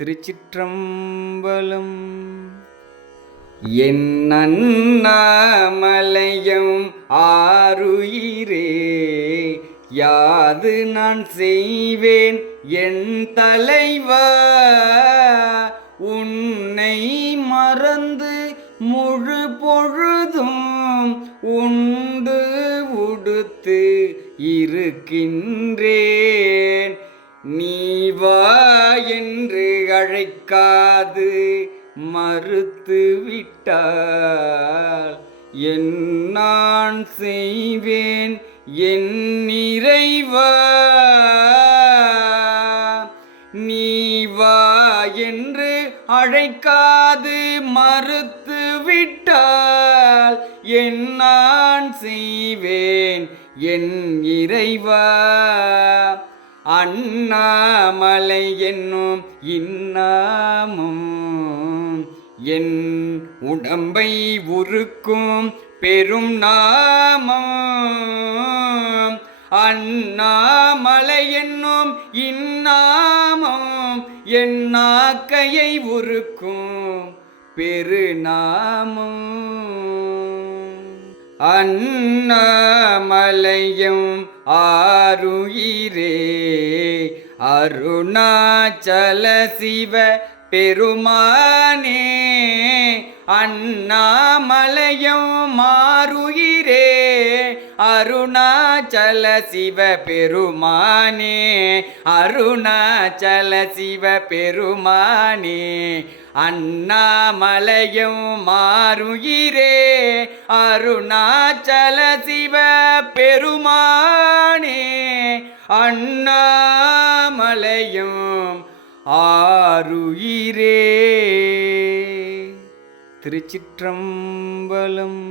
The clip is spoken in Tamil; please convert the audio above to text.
திருச்சிற்றம்பலம். என் அண்ணாமலையம் ஆருயிரே யாது நான் செய்வேன் என் தலைவா? உன்னை மறந்து முழு பொழுதும் உண்டு உடுத்து இருக்கின்றேன். நீவா என்று அழைக்காது மறுத்து விட்டால் என் நான் செய்வேன் என் நிறைவா நீவா என்று அழைக்காது மறுத்து விட்டால் என் நான் செய்வேன் என் இறைவா. அண்ணாமலை என்னும் இன்னாமும் என் உடம்பை உருக்கும் பெரும் நாமம். அண்ணாமலை என்னும் இன்னாமம் என் நாக்கையை உருக்கும் பெருநாமம் அண்ணாமலையும் ஆருயிரே அருணாச்சல சிவ பெருமானே அண்ணாமலையும் மாறுயிரே அருணா அருணாச்சல சிவ பெருமானே அருணாச்சல சிவ பெருமானே அண்ணாமலையும் மாறுகிறே அருணாச்சல சிவ பெருமானே அண்ணாமலையும் ஆருயிரே திருச்சிற்றம்பலம்